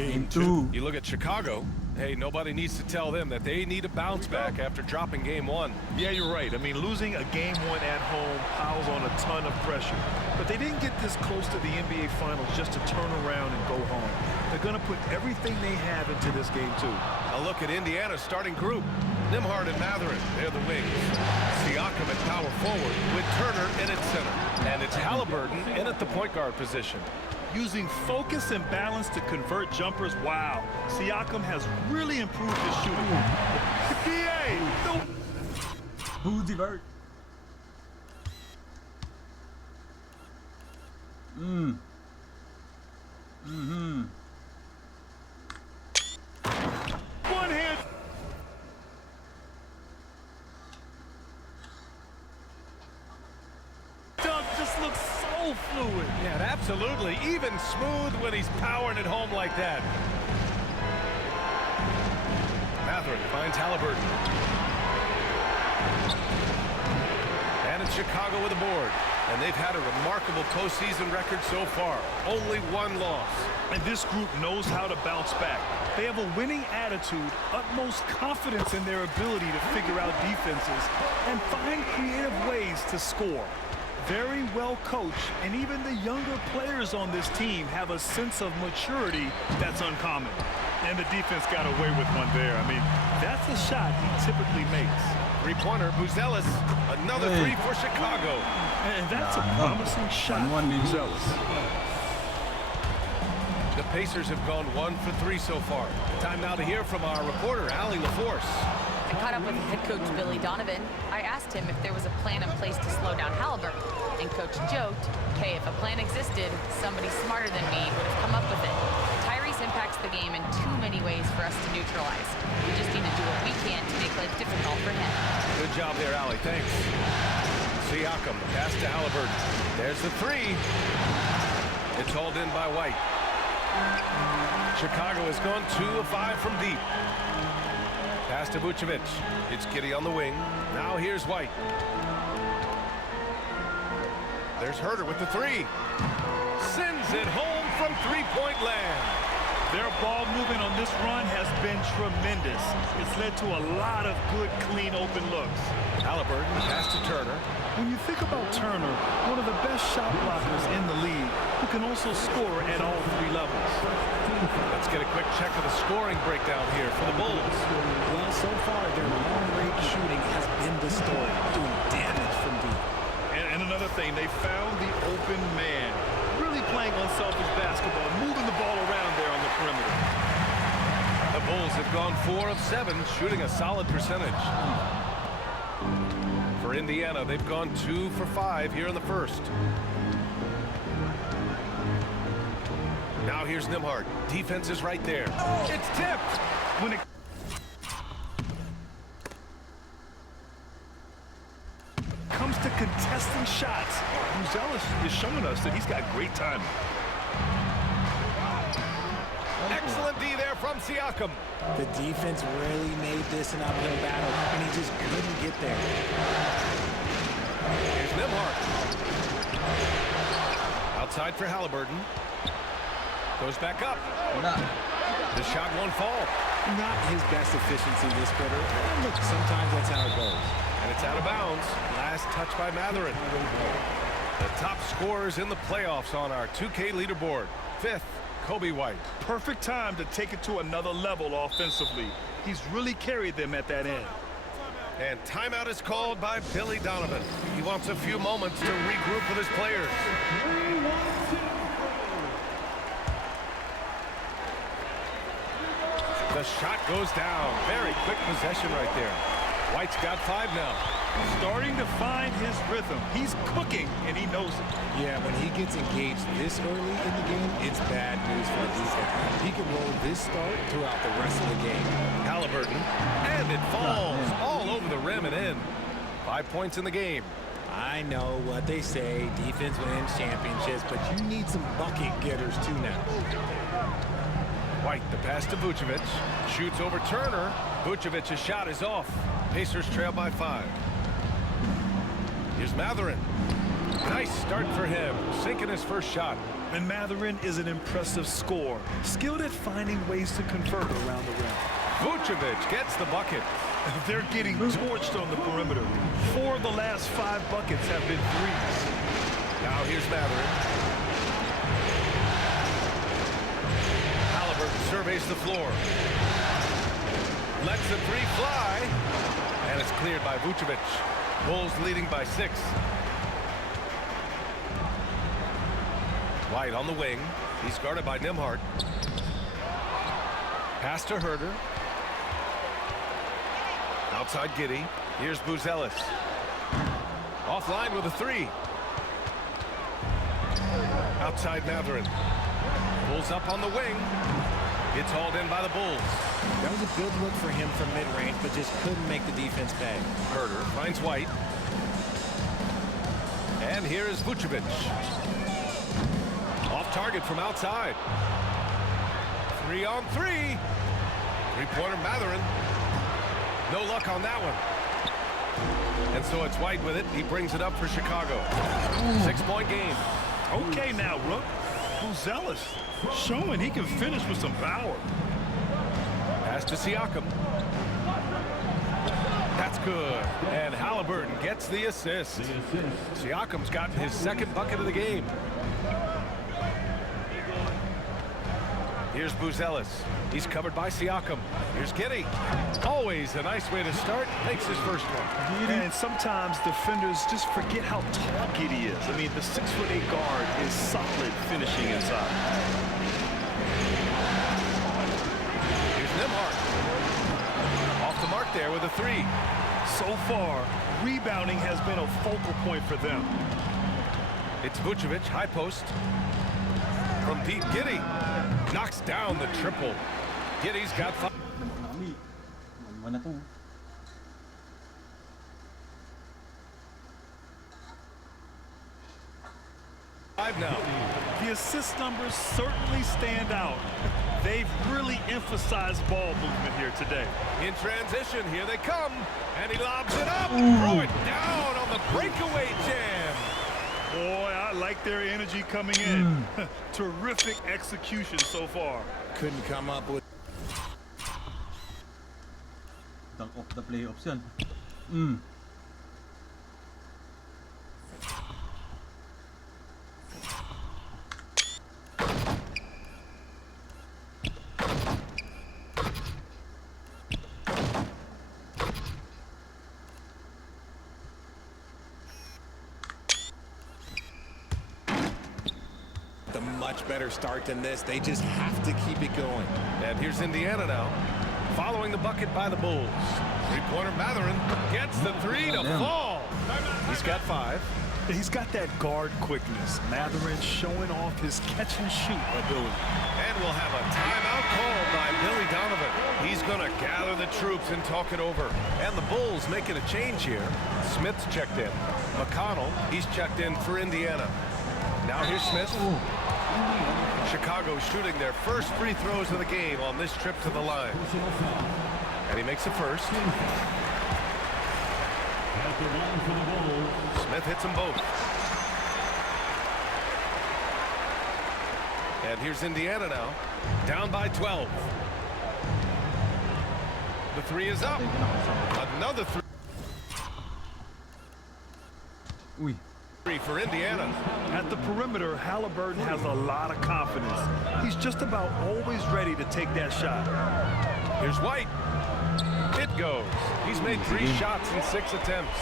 Game two. You look at Chicago. Hey, nobody needs to tell them that they need a bounce back after dropping game one. Yeah, you're right. I mean, losing a game one at home piles on a ton of pressure. But they didn't get this close to the NBA Finals just to turn around and go home. They're going to put everything they have into this game, too. A look at Indiana's starting group. Nembhard and Mathurin, they're the wings. Siakam at power forward with Turner in at center. And it's Halliburton in at the point guard position. Using focus and balance to convert jumpers, wow. Siakam has really improved his shooting. Who's the bird? One hand. Dunk just looks so fluid. Yeah, absolutely. Even smooth when he's powering it home like that. Mathurin finds Halliburton. And it's Chicago with a board. And they've had a remarkable postseason record so far. Only one loss. And this group knows how to bounce back. They have a winning attitude, utmost confidence in their ability to figure out defenses, and find creative ways to score. Very well coached, and even the younger players on this team have a sense of maturity that's uncommon. And the defense got away with one there. I mean, that's a shot he typically makes. Three-pointer, Buzelis. Another three for Chicago. And that's a promising shot, Buzelis. The Pacers have gone 1 for 3 so far. Time now to hear from our reporter, Allie LaForce. I caught up with head coach Billy Donovan. I asked him if there was a plan in place to slow down Halliburton. And coach joked, hey, if a plan existed, somebody smarter than me would have come up with it. Tyrese impacts the game in too many ways for us to neutralize. We just need to do what we can to make life difficult for him. Good job there, Allie. Thanks. Siakam, pass to Halliburton. There's the three. It's hauled in by White. Chicago has gone 2 of 5 from deep. Pass to Vucevic. It's Giddey on the wing. Now here's White. There's Herter with the three. Sends it home from three-point land. Their ball movement on this run has been tremendous. It's led to a lot of good, clean, open looks. Halliburton pass to Turner. When you think about Turner, one of the best shot blockers in the league, who can also score at all 3 levels. Let's get a quick check of the scoring breakdown here for the Bulls. Well, so far, their long-range shooting has been the story, doing damage from deep. And another thing, they found the open man. Really playing unselfish basketball, moving the ball around there on the perimeter. The Bulls have gone 4 of 7, shooting a solid percentage. For Indiana, they've gone 2 for 5 here in the first. Now here's Nembhard. Defense is right there. It's tipped. When it comes to contesting shots, Buzelis is showing us that he's got great timing. Excellent D there from Siakam. The defense really made this an uphill battle, and he just couldn't get there. Here's Nembhard. Outside for Halliburton. Goes back up. The shot won't fall. Not his best efficiency this quarter. And look, sometimes that's how it goes. And it's out of bounds. Last touch by Mathurin. The top scorers in the playoffs on our 2K leaderboard. 5th, Kobe White. Perfect time to take it to another level offensively. He's really carried them at that end. And timeout is called by Billy Donovan. He wants a few moments to regroup with his players. The shot goes down. Very quick possession right there. White's got 5 now. Starting to find his rhythm. He's cooking, and he knows it. Yeah, when he gets engaged this early in the game, it's bad news for the defense. He can roll this start throughout the rest of the game. Halliburton, and it falls all over the rim and in. 5 points in the game. I know what they say, defense wins championships, but you need some bucket getters too now. White, the pass to Vucevic. Shoots over Turner. Vucevic's shot is off. Pacers trail by 5. Here's Mathurin. Nice start for him, sinking his first shot. And Matherin is an impressive scorer, skilled at finding ways to convert around the rim. Vucevic gets the bucket. They're getting torched on the perimeter. 4 of the last 5 buckets have been threes. Now here's Matherin. Halliburton surveys the floor. Lets the three fly. And it's cleared by Vucevic. Bulls leading by 6. White on the wing. He's guarded by Nembhard. Pass to Herder. Outside Giddey. Here's Buzelis. Offline with a 3. Outside Matherin. Pulls up on the wing. Gets hauled in by the Bulls. That was a good look for him from mid-range, but just couldn't make the defense pay. Herder finds White. And here is Vucevic. Off target from outside. 3-on-3. Three-pointer Matherin. No luck on that one. And so it's White with it. He brings it up for Chicago. 6-point game. Okay now, Rook. Buzelis showing he can finish with some power. Pass to Siakam. That's good. And Halliburton gets the assist. Siakam's gotten his 2nd bucket of the game. Here's Buzelis. He's covered by Siakam. Here's Giddey. Always a nice way to start. Makes his first one. And sometimes defenders just forget how tall Giddey is. I mean, the 6'8" guard is solid finishing inside. Here's Nembhard. Off the mark there with a 3. So far, rebounding has been a focal point for them. It's Vucevic, high post. From deep, Giddey knocks down the triple. Giddey's got 5. Mana to? Now. The assist numbers certainly stand out. They've really emphasized ball movement here today. In transition, here they come. And he lobs it up. Throw it down on the breakaway jam. Boy, I like their energy coming in. Terrific execution so far. Couldn't come up with. Dunk of the play option. A much better start than this. They just have to keep it going. And here's Indiana now. Following the bucket by the Bulls. Three-pointer Matherin gets the 3 to fall. He's got 5. He's got that guard quickness. Matherin showing off his catch-and-shoot ability. And we'll have a timeout called by Billy Donovan. He's going to gather the troops and talk it over. And the Bulls making a change here. Smith's checked in. McConnell, he's checked in for Indiana. Now here's Smith. Chicago shooting their first free throws of the game on this trip to the line. And he makes the first. Smith hits them both. And here's Indiana now, down by 12. The 3 is up. Another 3. Uy. For Indiana. At the perimeter, Halliburton has a lot of confidence. He's just about always ready to take that shot. Here's White. It goes. He's made 3 shots in 6 attempts.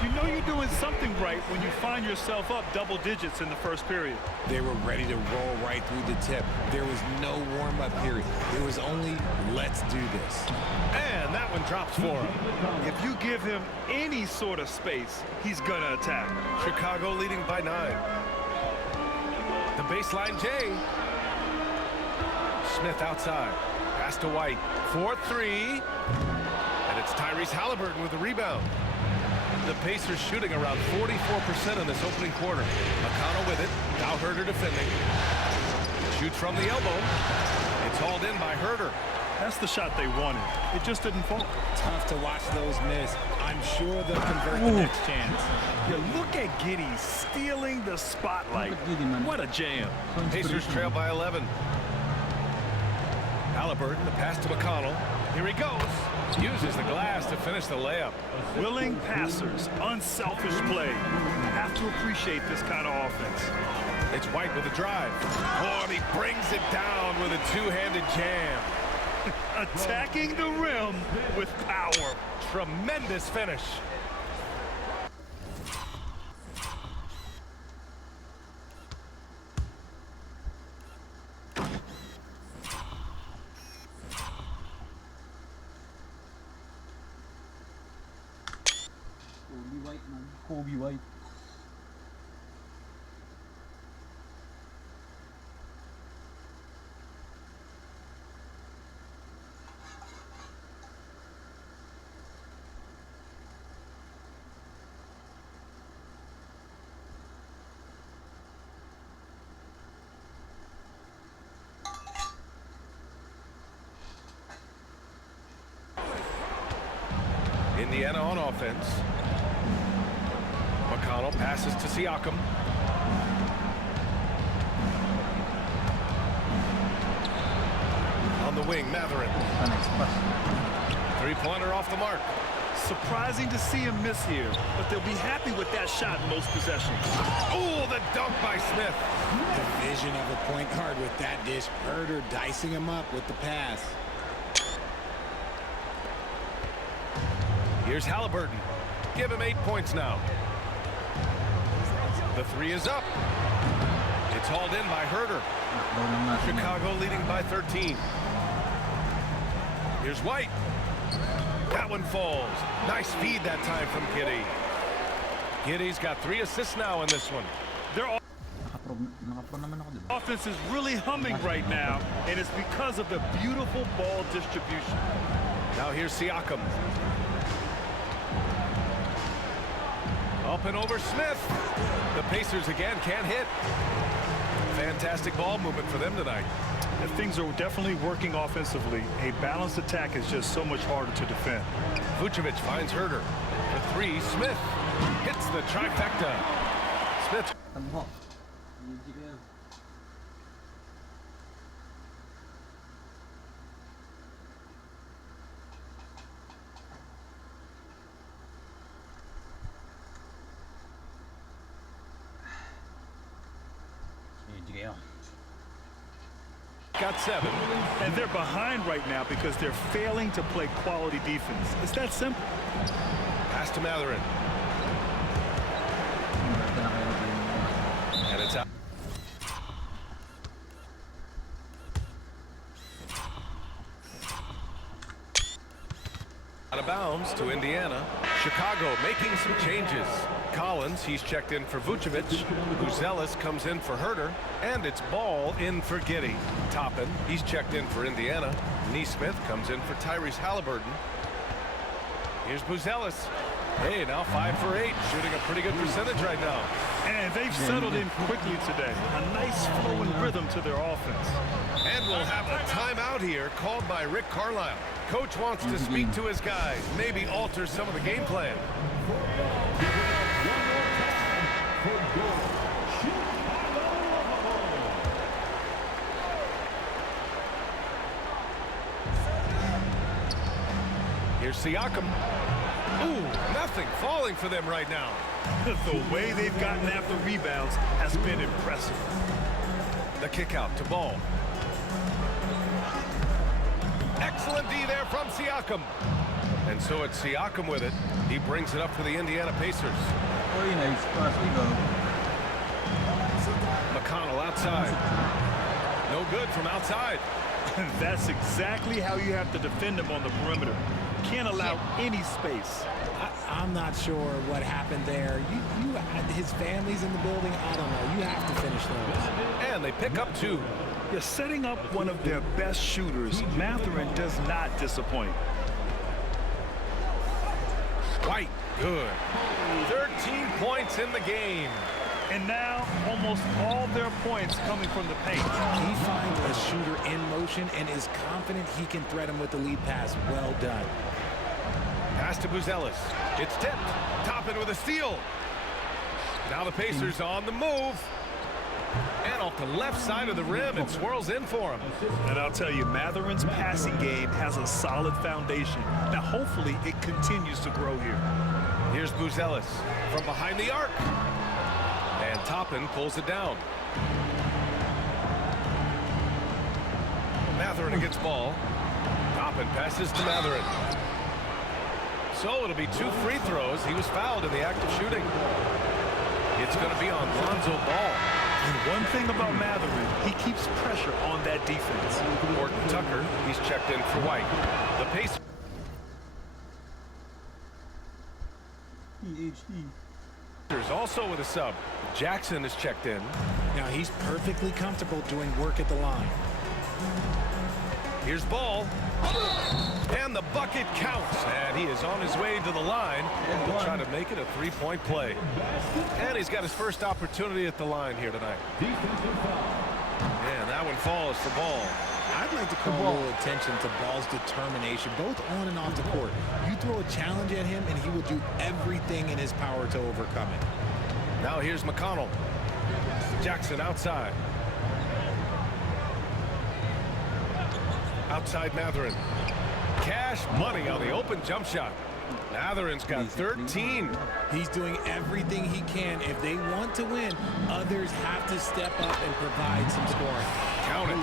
You know you're doing something right when you find yourself up double digits in the first period. They were ready to roll right through the tip. There was no warm-up period. It was only, let's do this. And that one drops for him. If you give him any sort of space, he's gonna attack. Chicago leading by 9. The baseline J. Smith outside. Pass to White. 4-3. And it's Tyrese Halliburton with the rebound. The Pacers shooting around 44% in this opening quarter. McConnell with it. Now Herder defending. Shoots from the elbow. It's hauled in by Herder. That's the shot they wanted. It just didn't fall. Tough to watch those miss. I'm sure they'll convert the next chance. Yeah, look at Giddy stealing the spotlight. Look at Giddy, man. What a jam. So Pacers inspirational. trail by 11. Halliburton, the pass to McConnell. Here he goes. Uses the glass to finish the layup. Willing passers, unselfish play. Have to appreciate this kind of offense. It's White with a drive. Oh, and he brings it down with a two-handed jam. Attacking the rim with power. Tremendous finish. Kobe White, man. Kobe White. Indiana on offense. McConnell passes to Siakam. On the wing, Matherin. Nice pass. Three-pointer off the mark. Surprising to see him miss here, but they'll be happy with that shot in most possessions. Oh, the dunk by Smith. The vision of a point guard with that dish. Herder dicing him up with the pass. Here's Halliburton. Give him 8 points now. The three is up. It's hauled in by Herder. Chicago leading by 13. Here's White. That one falls. Nice feed that time from Giddy. Giddy's got 3 assists now in this one. Their Naka-pro naman ako, diba? offense is really humming right now, and it's because of the beautiful ball distribution. Now here's Siakam. Up and over Smith. The Pacers again can't hit. Fantastic ball movement for them tonight. And things are definitely working offensively. A balanced attack is just so much harder to defend. Vucevic finds Herder. The three, Smith hits the trifecta. Smith. Tambo. Easy kayo. Easy kayo. Got 7. And they're behind right now because they're failing to play quality defense. It's that simple. Pass to Matherin. Ito na kayo kayo. And it's out. Out of bounds to Indiana. Chicago making some changes. Collins, he's checked in for Vucevic. Buzelis comes in for Herder. And it's Ball in for Giddy. Toppin, he's checked in for Indiana. Nesmith comes in for Tyrese Halliburton. Here's Buzelis. Hey, now 5 for 8, shooting a pretty good percentage right now. And they've settled in quickly today. A nice flow and rhythm to their offense. And we'll have a timeout here called by Rick Carlisle. Coach wants to speak to his guys, maybe alter some of the game plan. Here's Siakam. Ooh, nothing falling for them right now. The way they've gotten after rebounds has been impressive. The kick out to Ball. Excellent D there from Siakam. And so it's Siakam with it. He brings it up for the Indiana Pacers. Oy, nice pass. Ikaw. McConnell outside. No good from outside. That's exactly how you have to defend him on the perimeter. Can't allow any space. I'm not sure what happened there. His family's in the building. I don't know. You have to finish those. And they pick up 2. You're setting up one of their best shooters. Matherin does not disappoint. White, good. 13 points in the game. And now almost all their points coming from the paint. He finds a shooter in motion and is confident he can thread him with the lead pass. Well done. Pass to Buzelis. It's tipped. Toppin with a steal. Now the Pacers on the move. And off the left side of the rim, it swirls in for him. And I'll tell you, Matherin's passing game has a solid foundation. Now, hopefully, it continues to grow here. Here's Buzelis from behind the arc. And Toppin pulls it down. Matherin against ball. Toppin passes to Matherin. So it'll be 2 free throws. He was fouled in the act of shooting. It's going to be on Lonzo Ball. And one thing about Matherin, he keeps pressure on that defense. Horton Tucker, he's checked in for White. The Pacers also with a sub. Jackson is checked in. Now he's perfectly comfortable doing work at the line. Here's Ball. And the bucket counts. And he is on his way to the line. He'll try to make it a 3-point play. And he's got his first opportunity at the line here tonight. And that one falls for Ball. I'd like to call a little attention to Ball's determination, both on and off the court. You throw a challenge at him, and he will do everything in his power to overcome it. Now here's McConnell. Jackson outside. Outside Matherin. Cash money on the open jump shot. Matherin's got 13. He's doing everything he can. If they want to win, others have to step up and provide some scoring. Count it.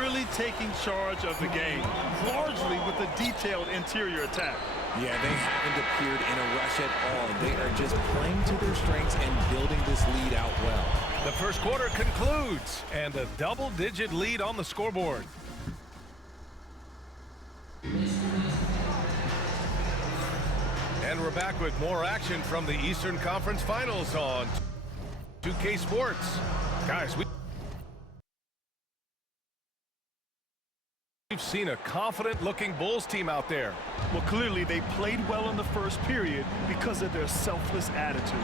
Really taking charge of the game, largely with a detailed interior attack. Yeah, they haven't appeared in a rush at all. They are just playing to their strengths and building this lead out well. The first quarter concludes, and a double-digit lead on the scoreboard. And we're back with more action from the Eastern Conference Finals on 2K Sports. Guys, we've seen a confident-looking Bulls team out there. Well, clearly they played well in the first period because of their selfless attitude.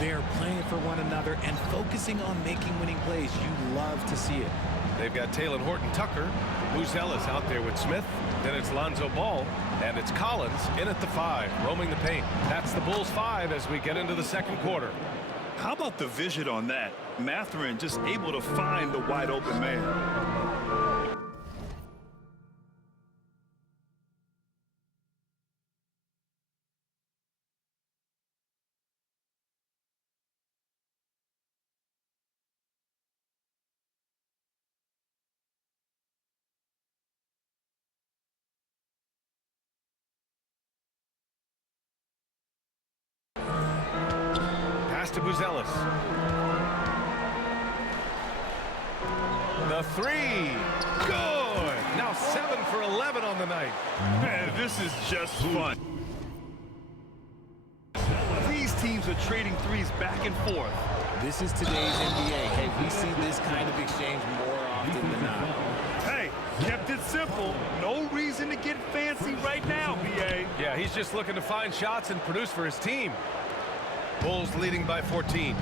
They are playing for one another and focusing on making winning plays. You love to see it. They've got Taylor Horton Tucker. Buzelis out there with Smith. Then it's Lonzo Ball. And it's Collins in at the 5, roaming the paint. That's the Bulls 5 as we get into the second quarter. How about the vision on that? Matherin just able to find the wide open man. To Buzelis. The 3. Good. Now 7 for 11 on the night. Man, this is just fun. These teams are trading threes back and forth. This is today's NBA. Hey, we see this kind of exchange more often than not. Hey, kept it simple. No reason to get fancy right now, BA. Yeah, he's just looking to find shots and produce for his team. Bulls leading by 14.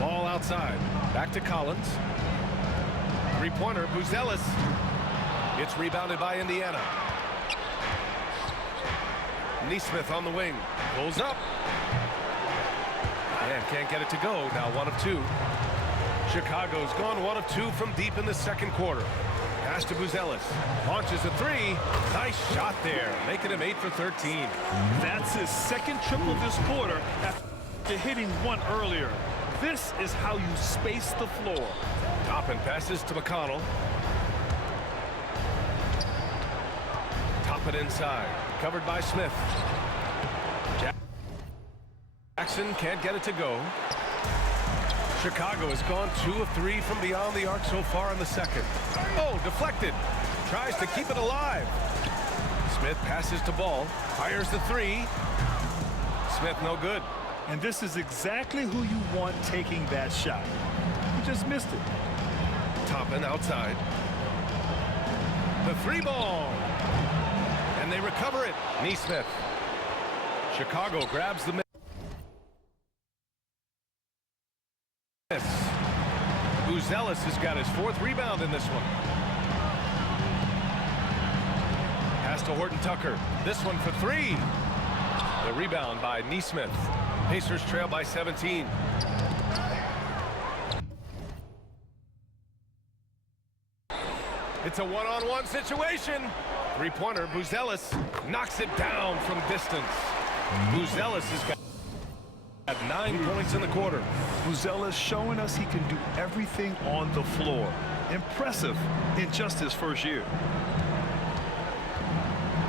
Ball outside. Back to Collins. Three-pointer, Buzelis. It's rebounded by Indiana. Nesmith on the wing. Pulls up. And can't get it to go. Now 1 of 2. Chicago's gone 1 of 2 from deep in the second quarter. Pass to Buzelis. Launches a 3. Nice shot there, making him 8 for 13. That's his second triple this quarter after hitting 1 earlier. This is how you space the floor. Toppin passes to McConnell. Toppin inside. Covered by Smith. Jackson can't get it to go. Chicago has gone 2 of 3 from beyond the arc so far in the second. Oh, deflected. Tries to keep it alive. Smith passes to Ball. Fires the 3. Smith no good. And this is exactly who you want taking that shot. He just missed it. Toppin outside. The 3 ball. And they recover it. Nesmith. Chicago grabs the miss. Buzelis has got his 4th rebound in this one. Pass to Horton Tucker. This one for 3. The rebound by Nesmith. Pacers trail by 17. It's a one-on-one situation. Three-pointer, Buzelis knocks it down from distance. Buzelis has got 9 points in the quarter. Buzelis showing us he can do everything on the floor. Impressive in just his first year.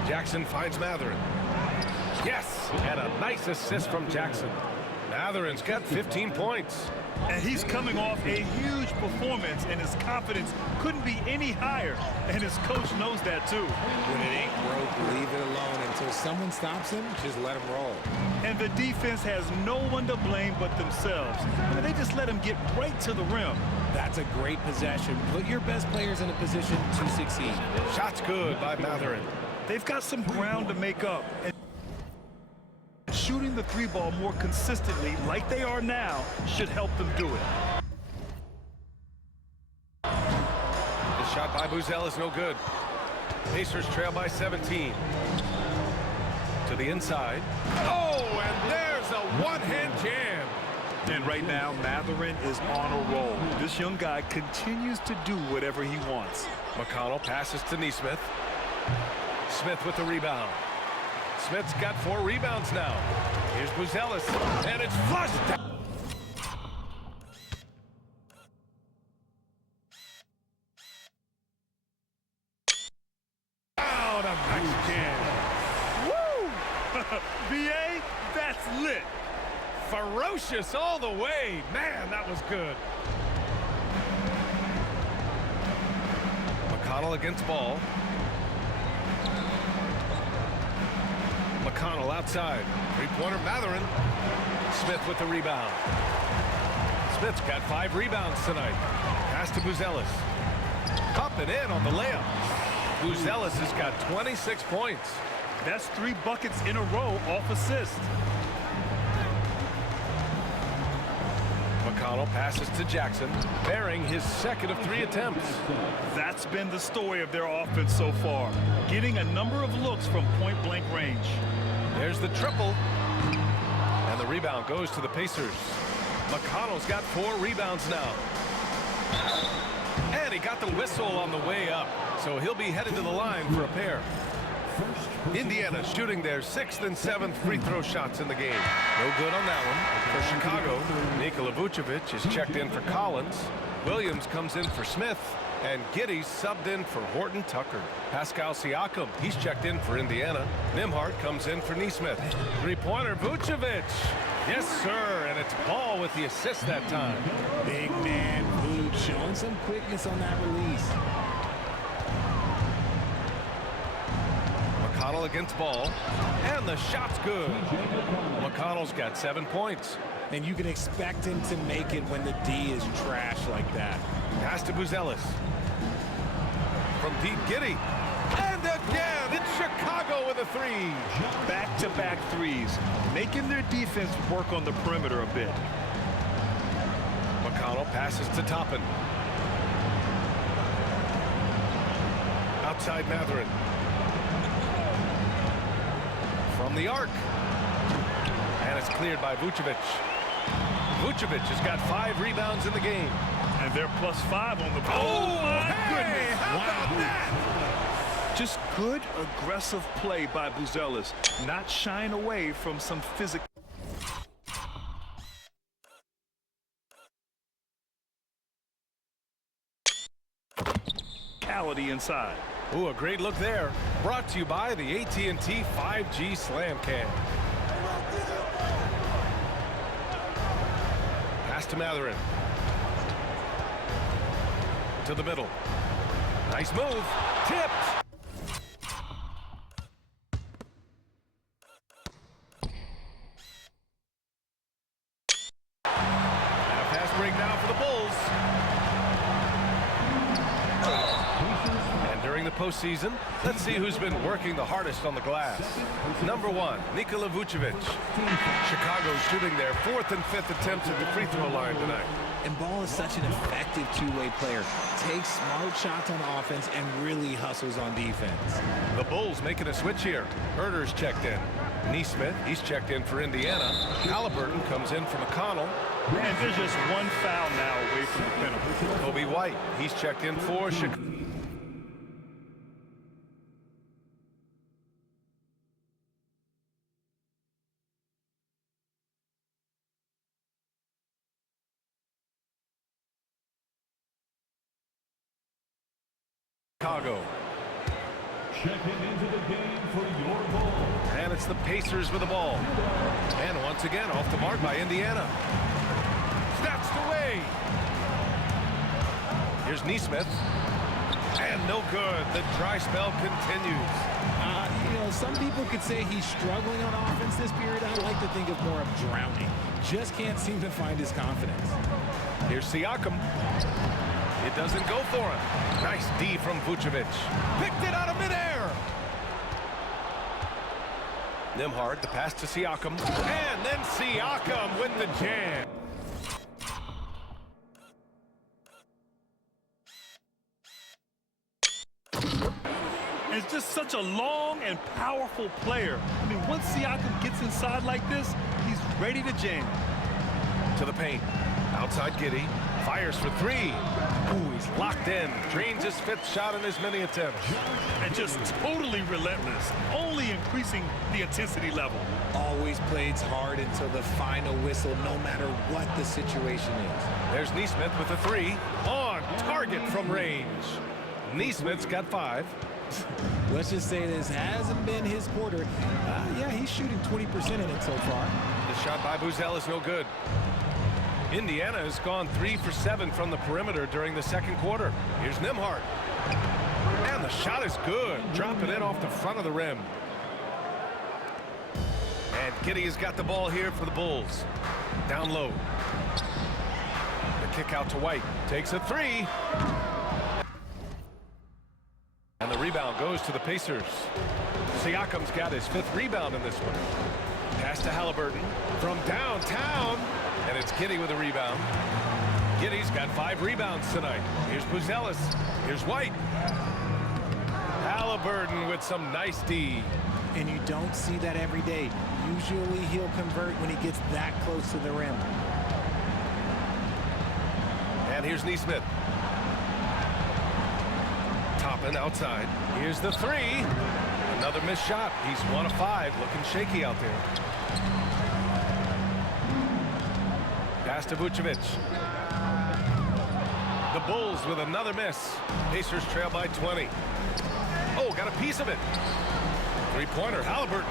Jackson finds Matherin. Yes, and a nice assist from Jackson. Matherin's got 15 points. And he's coming off a huge performance, and his confidence couldn't be any higher. And his coach knows that too. When it ain't broke, leave it alone until someone stops him. Just let him roll. And the defense has no one to blame but themselves. I mean, they just let him get right to the rim. That's a great possession. Put your best players in a position to succeed. Shot's good by Matherin. They've got some ground to make up. And shooting the 3-ball more consistently, like they are now, should help them do it. The shot by Buzelis no good. Pacers trail by 17. To the inside. Oh, and there's a one-hand jam. And right now, Matherin is on a roll. This young guy continues to do whatever he wants. McConnell passes to Nesmith. Smith with the rebound. Smith's got 4 rebounds now. Here's Buzelis, and it's flushed down. Down a nice jam. Woo! BA, that's lit. Ferocious all the way. Man, that was good. McConnell against ball. McConnell outside. Three-pointer, Matherin. Smith with the rebound. Smith's got 5 rebounds tonight. Pass to Buzelis. Up and in on the layup. Buzelis has got 26 points. That's 3 buckets in a row off assist. McConnell passes to Jackson, bearing his 2nd of 3 attempts. That's been the story of their offense so far, getting a number of looks from point-blank range. There's the triple, and the rebound goes to the Pacers. McConnell's got 4 rebounds now. And he got the whistle on the way up, so he'll be headed to the line for a pair. Indiana shooting their 6th and 7th free throw shots in the game. No good on that one. For Chicago, Nikola Vucevic is checked in for Collins. Williams comes in for Smith. And Giddey's subbed in for Horton Tucker. Pascal Siakam, he's checked in for Indiana. Nembhard comes in for Nesmith. Three-pointer, Vucevic. Yes, sir, and it's Ball with the assist that time. Big man, Vooch, showing some quickness on that release. McConnell against Ball, and the shot's good. McConnell's got 7 points. And you can expect him to make it when the D is trash like that. Pass to Buzelis. From deep, Giddey. And again, it's Chicago with a 3. Back-to-back threes, making their defense work on the perimeter a bit. McConnell passes to Toppin. Outside Matherin. From the arc. And it's cleared by Vucevic. Vucevic has got 5 rebounds in the game. And they're +5 on the board. Oh, my hey, goodness. how about that? Just good, aggressive play by Buzelis, not shying away from some physical. Inside. Ooh, a great look there. Brought to you by the AT&T 5G Slam Cam. Pass to Matherin. To the middle. Nice move. Tipped. And a fast break now for the Bulls. during the postseason. Let's see who's been working the hardest on the glass. Number 1, Nikola Vucevic. Chicago's shooting their 4th and 5th attempts at the free throw line tonight. And Ball is such an effective two-way player. Takes smart shots on offense and really hustles on defense. The Bulls making a switch here. Herter's checked in. Nesmith, he's checked in for Indiana. Halliburton comes in for McConnell. And there's just one foul now away from the penalty. Kobe White, he's checked in for Chicago. Checking into the game for your ball. And it's the Pacers with the ball. And once again, off the mark by Indiana. Snatched away. Here's Nesmith. And no good. The dry spell continues. You know, some people could say he's struggling on offense this period. I like to think of more of drowning. Just can't seem to find his confidence. Here's Siakam. It doesn't go for him. Nice D from Vucevic. Picked it out of midair. Nembhard, the pass to Siakam. And then Siakam with the jam. It's just such a long and powerful player. I mean, once Siakam gets inside like this, he's ready to jam. To the paint. Outside Giddey. Fires for 3. Ooh, he's locked in. Drains his 5th shot in as many attempts. And just totally relentless, only increasing the intensity level. Always plays hard until the final whistle, no matter what the situation is. There's Nesmith with a 3. On target from range. Nesmith's got 5. Let's just say this hasn't been his quarter. Yeah, he's shooting 20% in it so far. The shot by Buzel is no good. Indiana has gone 3 for 7 from the perimeter during the second quarter. Here's Nembhard. And the shot is good. Dropping it off the front of the rim. And Giddey has got the ball here for the Bulls. Down low. The kick out to White. Takes a 3. And the rebound goes to the Pacers. Siakam's got his 5th rebound in this one. Pass to Halliburton from downtown. And it's Giddey with a rebound. Giddey's got 5 rebounds tonight. Here's Buzelis. Here's White. Halliburton with some nice D. And you don't see that every day. Usually he'll convert when he gets that close to the rim. And here's Nesmith. Toppin outside. Here's the 3. Another missed shot. He's 1 of 5. Looking shaky out there. Pass to Vucevic. The Bulls with another miss. Pacers trail by 20. Oh, got a piece of it. 3-pointer, Halliburton.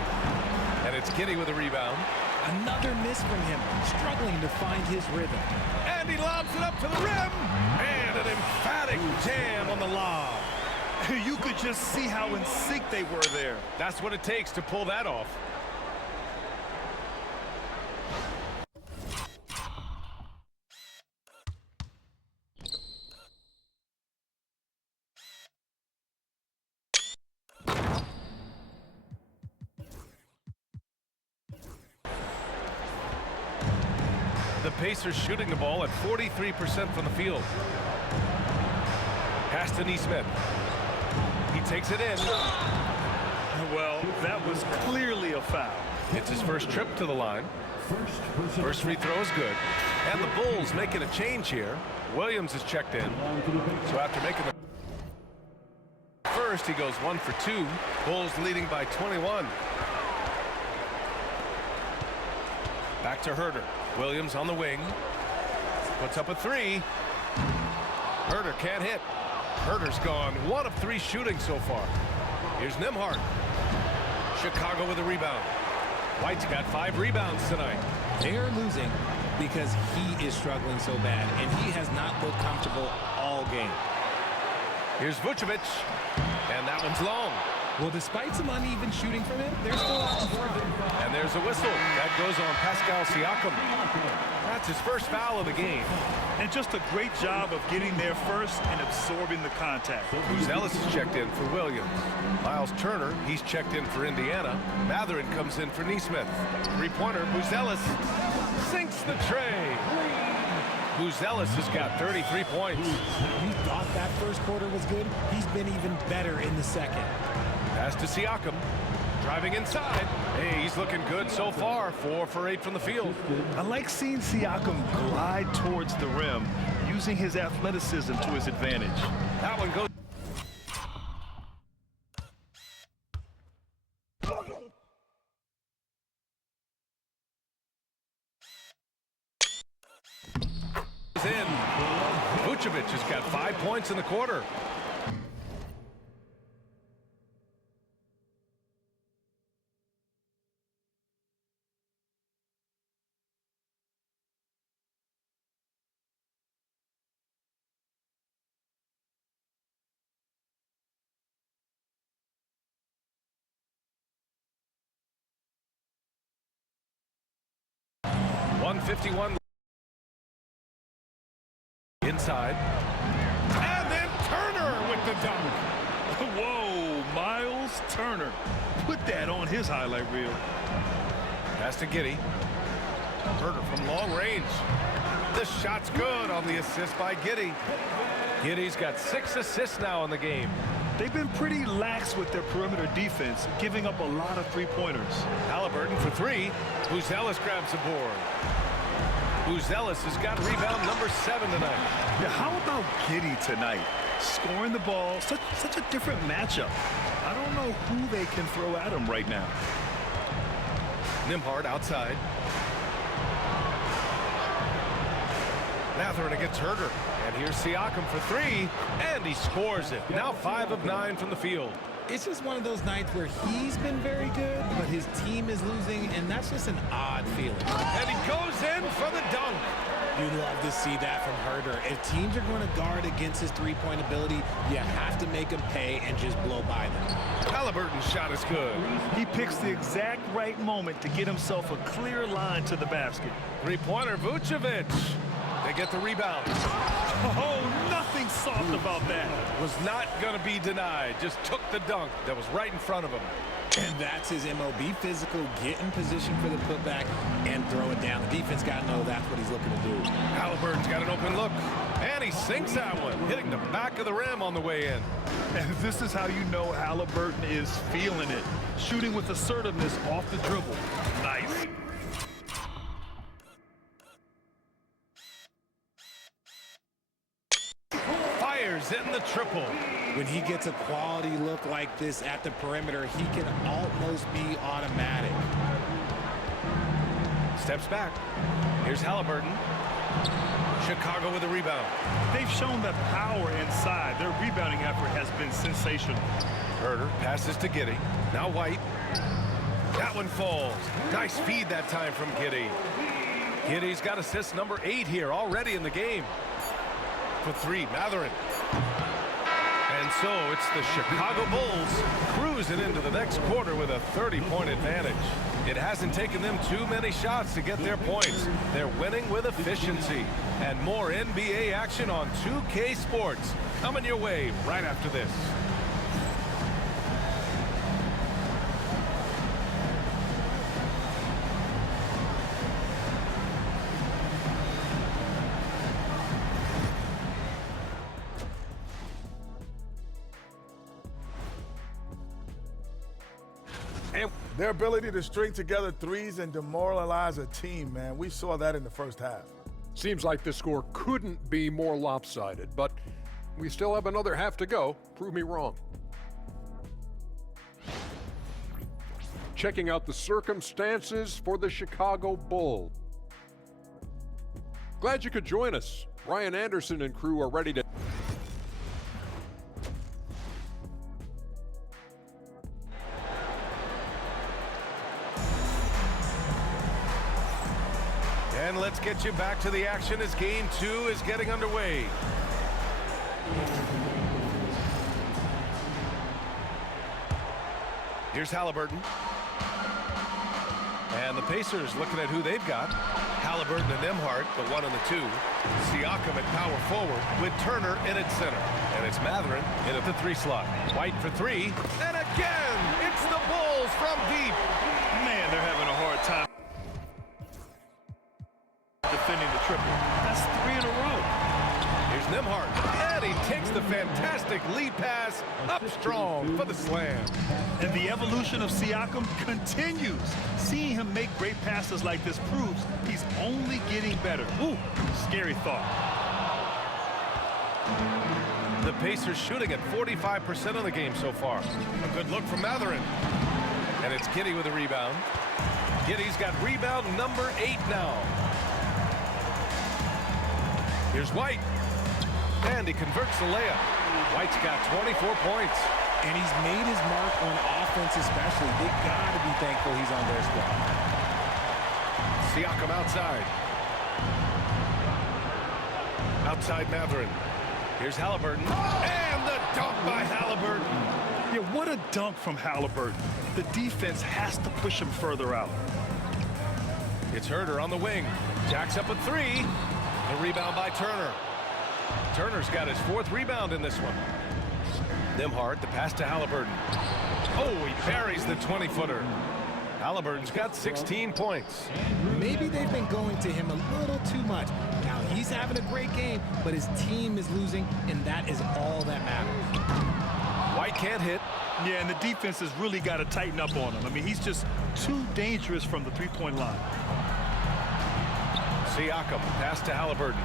And it's Giddey with a rebound. Another miss from him, struggling to find his rhythm. And he lobs it up to the rim. And an emphatic jam on the lob. You could just see how in sync they were there. That's what it takes to pull that off. The Pacers shooting the ball at 43% from the field. Pass to Nesmith. He takes it in. Well, that was clearly a foul. It's his first trip to the line. First free throw is good. And the Bulls making a change here. Williams is checked in. So after making the first, he goes 1 for 2. Bulls leading by 21. Back to Herter. Williams on the wing. Puts up a 3. Herter can't hit. Herter's gone 1 of 3 shooting so far. Here's Nembhard. Chicago with a rebound. White's got 5 rebounds tonight. They're losing because he is struggling so bad, and he has not looked comfortable all game. Here's Vucevic. And that one's long. Well, despite some uneven shooting from him, they're still out in front. And there's a whistle. That goes on Pascal Siakam. That's his first foul of the game. And just a great job of getting there first and absorbing the contact. Buzelis is checked in for Williams. Miles Turner, he's checked in for Indiana. Matherin comes in for Neesmith. Three-pointer, Buzelis sinks the tray. Buzelis has got 33 points. You thought that first quarter was good? He's been even better in the second. Pass to Siakam. Driving inside. Hey, he's looking good so far. 4 for 8 from the field. I like seeing Siakam glide towards the rim, using his athleticism to his advantage. That one goes. In. Vucevic has got 5 points in the quarter. .151 inside. And then Turner with the dunk. Whoa, Miles Turner. Put that on his highlight reel. Pass to Giddey. Turner from long range. The shot's good on the assist by Giddey. Giddey's got 6 assists now in the game. They've been pretty lax with their perimeter defense, giving up a lot of three-pointers. Halliburton for 3. Buzelis grabs the board. Buzelis has got rebound number 7 tonight. Yeah, how about Giddey tonight? Scoring the ball, such a different matchup. I don't know who they can throw at him right now. Nembhard outside. Matherin against Herder. And here's Siakam for 3. And he scores it. Now 5 of 9 from the field. It's just one of those nights where he's been very good, but his team is losing, and that's just an odd feeling. And he goes in for the dunk. You love to see that from Herder. If teams are going to guard against his three-point ability, you have to make him pay and just blow by them. Halliburton's shot is good. He picks the exact right moment to get himself a clear line to the basket. Three-pointer, Vucevic. They get the rebound. Oh, nothing soft about that. Was not going to be denied. Just took the dunk that was right in front of him. And that's his MO. Be physical, get in position for the putback, and throw it down. The defense got to know that's what he's looking to do. Halliburton's got an open look. And he sinks that one, hitting the back of the rim on the way in. And this is how you know Halliburton is feeling it. Shooting with assertiveness off the dribble. Nice. Fires in the triple. When he gets a quality look like this at the perimeter, he can almost be automatic. Steps back. Here's Halliburton. Chicago with a rebound. They've shown the power inside. Their rebounding effort has been sensational. Herder passes to Giddey. Now White. That one falls. Nice feed that time from Giddey. Giddey's got assist number 8 here already in the game. For 3, Matherin. And so it's the Chicago Bulls cruising into the next quarter with a 30-point advantage. It hasn't taken them too many shots to get their points. They're winning with efficiency. And more NBA action on 2K Sports coming your way right after this. Their ability to string together threes and demoralize a team, man. We saw that in the first half. Seems like the score couldn't be more lopsided, but we still have another half to go. Prove me wrong. Checking out the circumstances for the Chicago Bulls. Glad you could join us. Ryan Anderson and crew are ready to... And let's get you back to the action as Game 2 is getting underway. Here's Halliburton. And the Pacers looking at who they've got. Halliburton and Nembhard, the 1 and the 2. Siakam at power forward with Turner in at center. And it's Mathurin in at the 3 slot. White for 3. And again, it's the Bulls from deep. Man, they're having a hard time defending the triple. That's 3 in a row. Here's Nembhard. And he takes the fantastic lead pass up strong for the slam. And the evolution of Siakam continues. Seeing him make great passes like this proves he's only getting better. Ooh, scary thought. The Pacers shooting at 45% of the game so far. A good look from Mathurin. And it's Giddey with a rebound. Giddey's got rebound number 8 now. Here's White. And he converts the layup. White's got 24 points. And he's made his mark on offense especially. They got to be thankful he's on their squad. Siakam outside. Outside Mathurin. Here's Halliburton. And the dunk by Halliburton. Yeah, what a dunk from Halliburton. The defense has to push him further out. It's Herter on the wing. Jacks up a 3. The rebound by Turner. Turner's got his 4th rebound in this one. Nembhard, the pass to Halliburton. Oh, he buries the 20-footer. Halliburton's got 16 points. Maybe they've been going to him a little too much. Now, he's having a great game, but his team is losing, and that is all that matters. White can't hit. Yeah, and the defense has really got to tighten up on him. I mean, he's just too dangerous from the three-point line. Siakam, pass to Halliburton.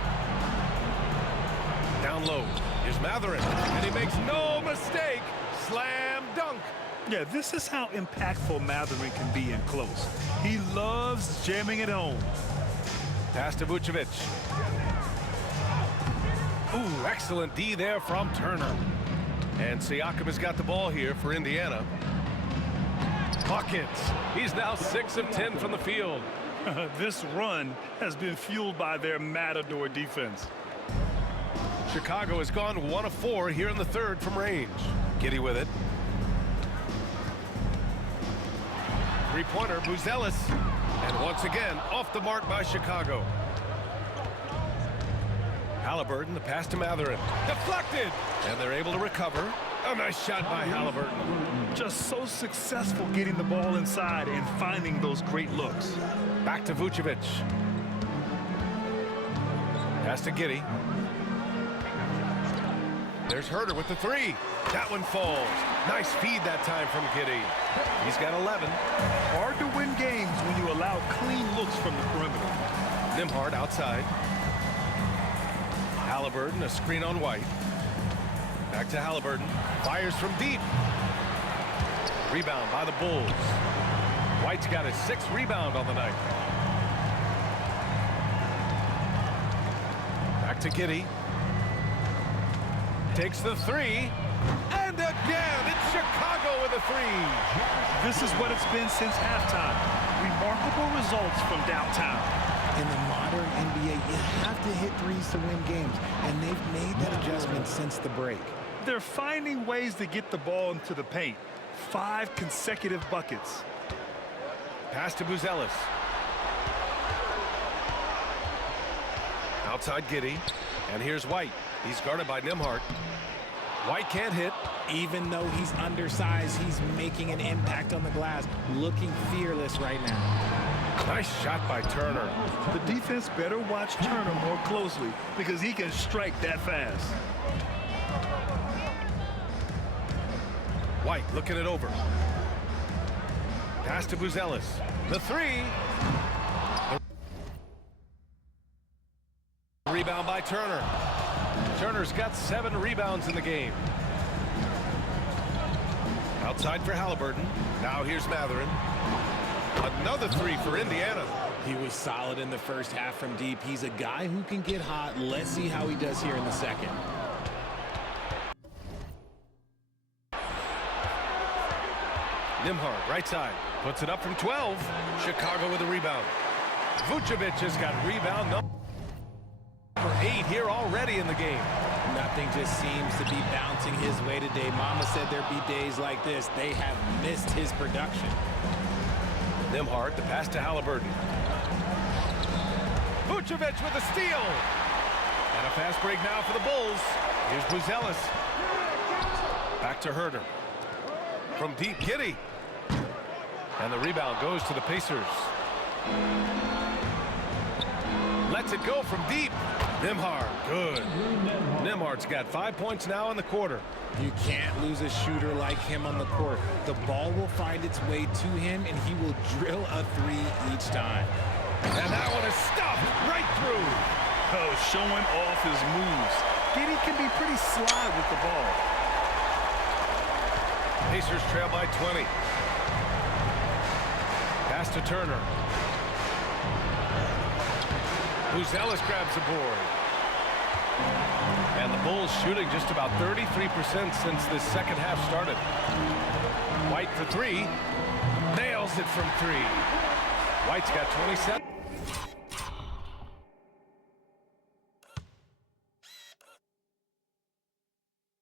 Down low. Here's Mathurin, and he makes no mistake. Slam dunk. Yeah, this is how impactful Mathurin can be in close. He loves jamming it home. Pass to Vucevic. Ooh, excellent D there from Turner. And Siakam has got the ball here for Indiana. Buckets. He's now 6 of 10 from the field. This run has been fueled by their matador defense. Chicago has gone 1 of 4 here in the 3rd from range. Giddey with it. Three-pointer, Buzelis. And once again, off the mark by Chicago. Halliburton, the pass to Mathurin. Deflected! And they're able to recover. A nice shot by Halliburton. Just so successful getting the ball inside and finding those great looks. Back to Vucevic. Pass to Giddey. There's Herter with the 3. That one falls. Nice feed that time from Giddey. He's got 11. Hard to win games when you allow clean looks from the perimeter. Nembhard outside. Halliburton, a screen on White. Back to Halliburton. Fires from deep. Rebound by the Bulls. White's got his 6th rebound on the night. Back to Giddey. Takes the 3. And again, it's Chicago with a 3. This is what it's been since halftime. Remarkable results from downtown. In the modern NBA, you have to hit threes to win games, and they've made that adjustment since the break. They're finding ways to get the ball into the paint. 5 consecutive buckets. Pass to Buzelis. Outside Giddey. And here's White. He's guarded by Nembhard. White can't hit. Even though he's undersized, he's making an impact on the glass, looking fearless right now. Nice shot by Turner. The defense better watch Turner more closely because he can strike that fast. White looking it over. Pass to Buzelis. The 3. Rebound by Turner. Turner's got 7 rebounds in the game. Outside for Halliburton. Now here's Mathurin. Another 3 for Indiana. He was solid in the first half from deep. He's a guy who can get hot. Let's see how he does here in the second. Nembhard, right side. Puts it up from 12. Chicago with a rebound. Vucevic has got rebound number 8 here already in the game. Nothing just seems to be bouncing his way today. Mama said there'd be days like this. They have missed his production. Nembhard, the pass to Halliburton. Vucevic with a steal. And a fast break now for the Bulls. Here's Buzelis. Back to Herter. From deep, Giddey. And the rebound goes to the Pacers. Lets it go from deep. Nembhard, good. Nembhard's got 5 points now in the quarter. You can't lose a shooter like him on the court. The ball will find its way to him, and he will drill a three each time. And that one is stuffed right through. Oh, showing off his moves. Giddey can be pretty sly with the ball. Pacers trail by 20. Pass to Turner. Buzelis grabs the board. And the Bulls shooting just about 33% since this second half started. White for three. Nails it from three. White's got 27.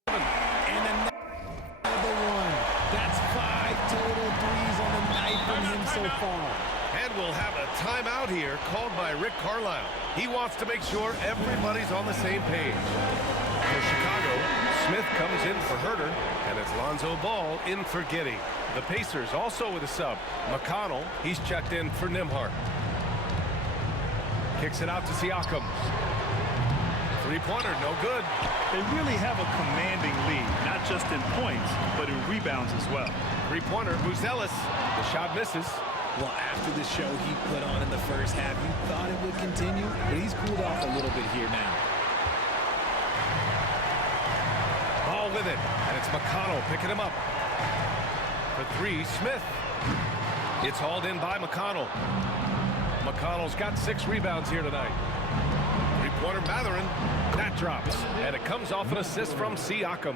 And another one. That's 5 total threes on the night from him so far. And we'll have a timeout here called by Rick Carlisle. He wants to make sure everybody's on the same page. For Chicago, Smith comes in for Herter, and it's Lonzo Ball in for Giddey. The Pacers also with a sub. McConnell, he's checked in for Nembhard. Kicks it out to Siakam. Three-pointer, no good. They really have a commanding lead, not just in points, but in rebounds as well. Three-pointer, Buzelis. The shot misses. Well, after the show he put on in the first half, you thought it would continue, but he's cooled off a little bit here now. Ball with it, and it's McConnell picking him up. For three, Smith. It's hauled in by McConnell. McConnell's got 6 rebounds here tonight. Three-pointer, Mathurin. That drops, and it comes off an assist from Siakam.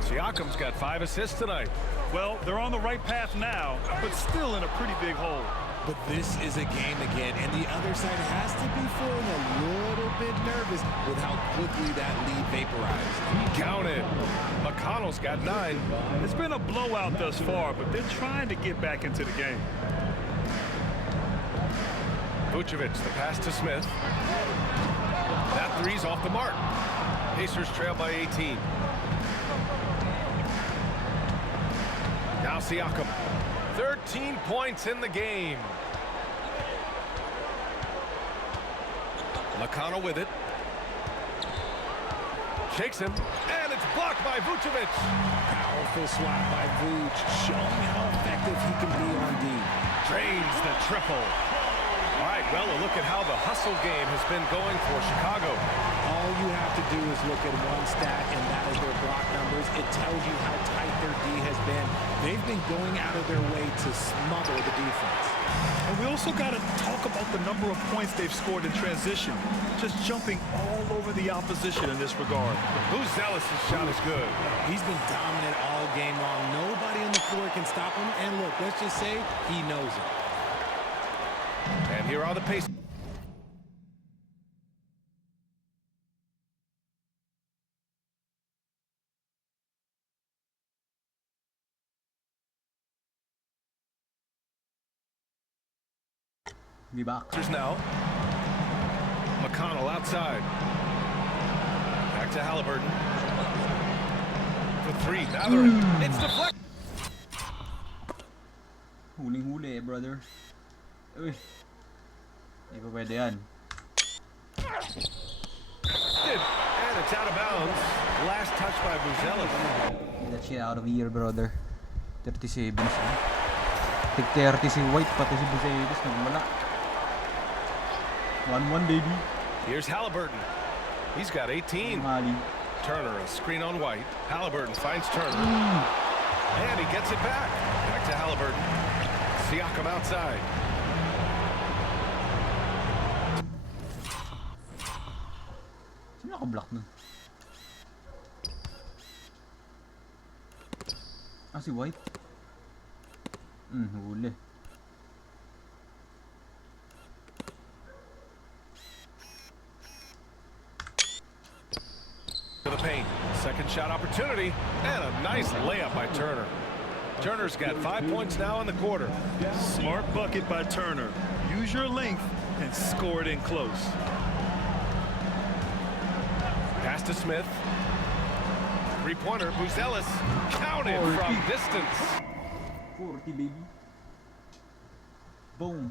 Siakam's got 5 assists tonight. Well, they're on the right path now, but still in a pretty big hole. But this is a game again, and the other side has to be feeling a little bit nervous with how quickly that lead vaporized. Counted. McConnell's got 9. It's been a blowout thus far, but they're trying to get back into the game. Vucevic, the pass to Smith. That three's off the mark. Pacers trail by 18. Now Siakam. 13 points in the game. McConnell with it. Shakes him, and it's blocked by Vucevic. Powerful swat by Vuce, showing how effective he can be on D. Drains the triple. All right, well, a look at how the hustle game has been going for Chicago. All you have to do is look at one stat, and that is their block numbers. It tells you how tight their D has been. They've been going out of their way to smother the defense. And we also got to talk about the number of points they've scored in transition, just jumping all over the opposition in this regard. Buzelis' shot is good. He's been dominant all game long. Nobody on the floor can stop him. And look, let's just say he knows it. And here are the Pacers. Be back. Now. McConnell outside. Back to Halliburton. For three. Mathurin. It's deflected. Huling-huli eh, brother. Uy. Hindi pa pwede yan. And it's out of bounds. Last touch by Buzelis. Get that shit out of here, brother. 37 siya. Tig 30 si White, pati si Buzelis nagmala. 1-1, baby. Here's Halliburton. He's got 18. Mali. Turner, a screen on White. Halliburton finds Turner. And he gets it back. Back to Halliburton. Siakam outside. Sino naka-block nun? Ah, si White. Huli. Second shot opportunity, and a nice layup by Turner. Turner's got 5 points now in the quarter. Smart bucket by Turner. Use your length and score it in close. Pass to Smith. Three-pointer, Buzelis counted from distance. 40, baby. Boom.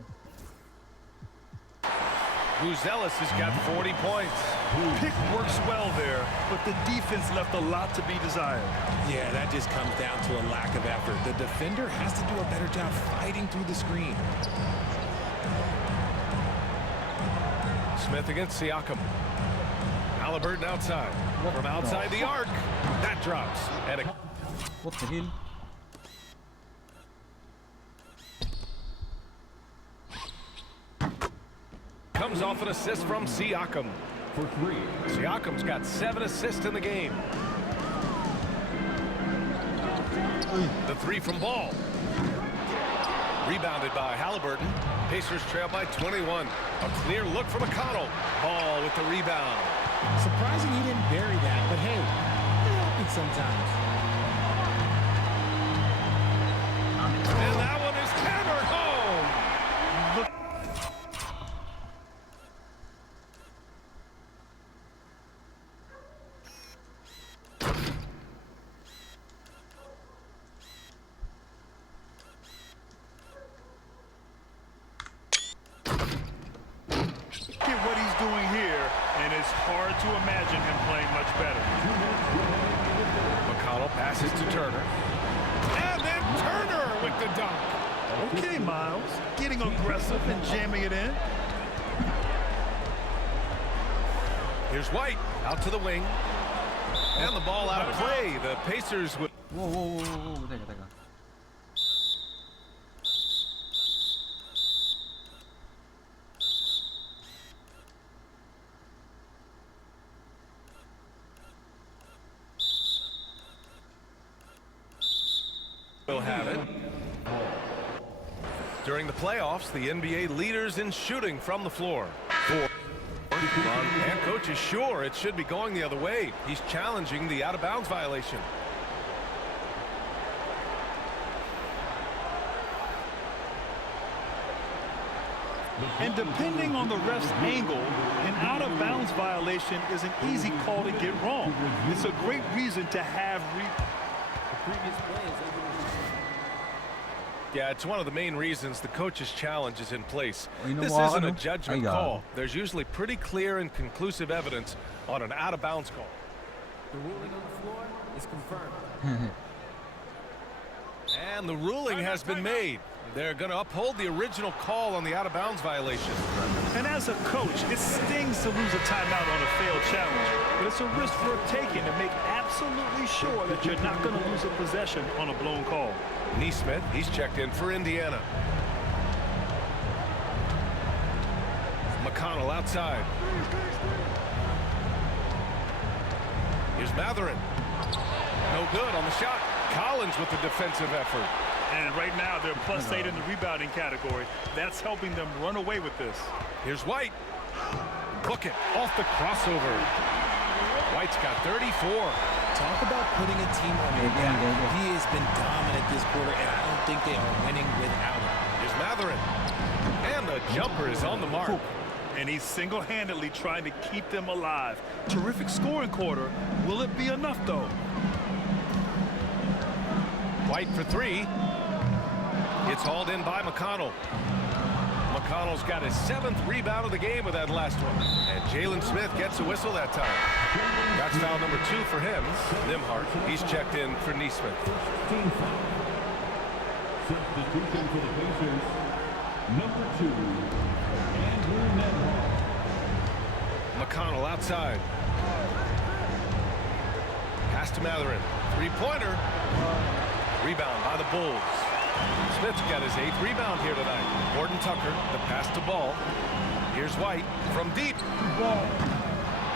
Buzelis has got 40 points. Pick works well there, but the defense left a lot to be desired. Yeah, that just comes down to a lack of effort. The defender has to do a better job fighting through the screen. Smith against Siakam. Halliburton outside. From outside the arc. That drops. And What the hell? comes off an assist from Siakam. For 3. Siakam's got 7 assists in the game. The three from Ball. Rebounded by Halliburton. Pacers trail by 21. A clear look for McConnell. Ball with the rebound. Surprising he didn't bury that, but hey, it happens sometimes. And that one is hammered home. Look. Look at what he's doing here, and it's hard to imagine him playing much better. McConnell passes to Turner. And then Turner with the dunk. Okay, Miles, getting aggressive and jamming it in. Here's White out to the wing. And the ball out of play. The Pacers would. Whoa, whoa, whoa, whoa, whoa. Teka. Will have it. During the playoffs, the NBA leaders in shooting from the floor. And coach is sure it should be going the other way. He's challenging the out-of-bounds violation. And depending on the ref's angle, an out-of-bounds violation is an easy call to get wrong. It's a great reason to have Yeah, it's one of the main reasons the coach's challenge is in place. You know This what, isn't a ano? judgment Ay, gago. call. There's usually pretty clear and conclusive evidence on an out-of-bounds call. The ruling on the floor is confirmed. And the ruling has been made. They're going to uphold the original call on the out-of-bounds violation. And as a coach, it stings to lose a timeout on a failed challenge, but it's a risk worth taking to make absolutely sure that you're not going to lose a possession on a blown call. Neesmith, he's checked in for Indiana. McConnell outside. Here's Matherin. No good on the shot. Collins with the defensive effort. And right now, they're +8 in the rebounding category. That's helping them run away with this. Here's White. Book it off the crossover. White's got 34. Talk about putting a team on your back. He has been dominant this quarter, and I don't think they are winning without him. Here's Matherin. And the jumper is on the mark. And he's single-handedly trying to keep them alive. Terrific scoring quarter. Will it be enough, though? White for three. It's hauled in by McConnell. McConnell's got his 7th rebound of the game with that last one. And Jalen Smith gets a whistle that time. That's foul number 2 for him. Nimhart, he's checked in for Neesmith. Substitution for the Pacers, number 2, Andrew Nemhart. McConnell outside. Pass to Matherin. Three-pointer. Rebound by the Bulls. Smith's got his 8th rebound here tonight. Gordon Tucker, the pass to Ball. Here's White from deep.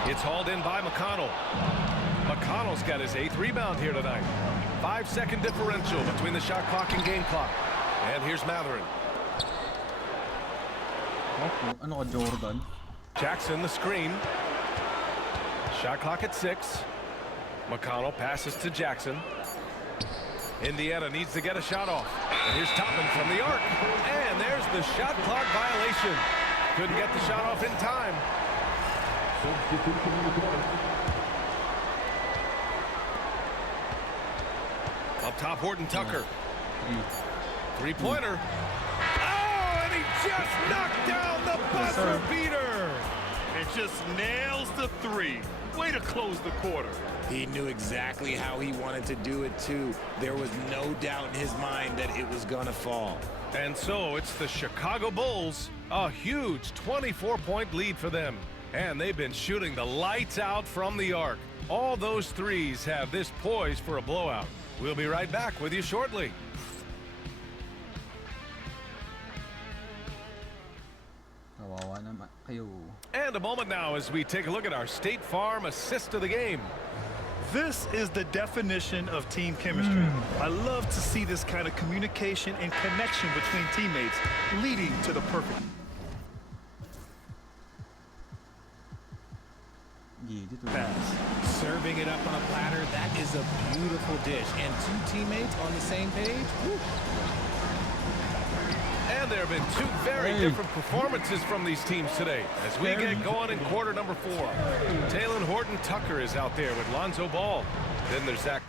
It's hauled in by McConnell. McConnell's got his 8th rebound here tonight. 5-second differential between the shot clock and game clock. And here's Matherin. Ano ka, Jordan? Jackson the screen. Shot clock at 6. McConnell passes to Jackson. Indiana needs to get a shot off. And here's Toppin from the arc. And there's the shot clock violation. Couldn't get the shot off in time. Up top, Horton Tucker. Three-pointer. Oh, and he just knocked down the buzzer beater. It just nails the three. Way to close the quarter. He knew exactly how he wanted to do it, too. There was no doubt in his mind that it was going to fall. And so it's the Chicago Bulls. A huge 24-point lead for them. And they've been shooting the lights out from the arc. All those threes have this poised for a blowout. We'll be right back with you shortly. Kawawa naman kayo. And a moment now as we take a look at our State Farm assist of the game. This is the definition of team chemistry. I love to see this kind of communication and connection between teammates leading to the perfect. Pass. Serving it up on a platter, that is a beautiful dish. And two teammates on the same page. Woo. And there have been two very different performances from these teams today as we get going in quarter number 4. Taylor Horton Tucker is out there with Lonzo Ball. Then there's Zach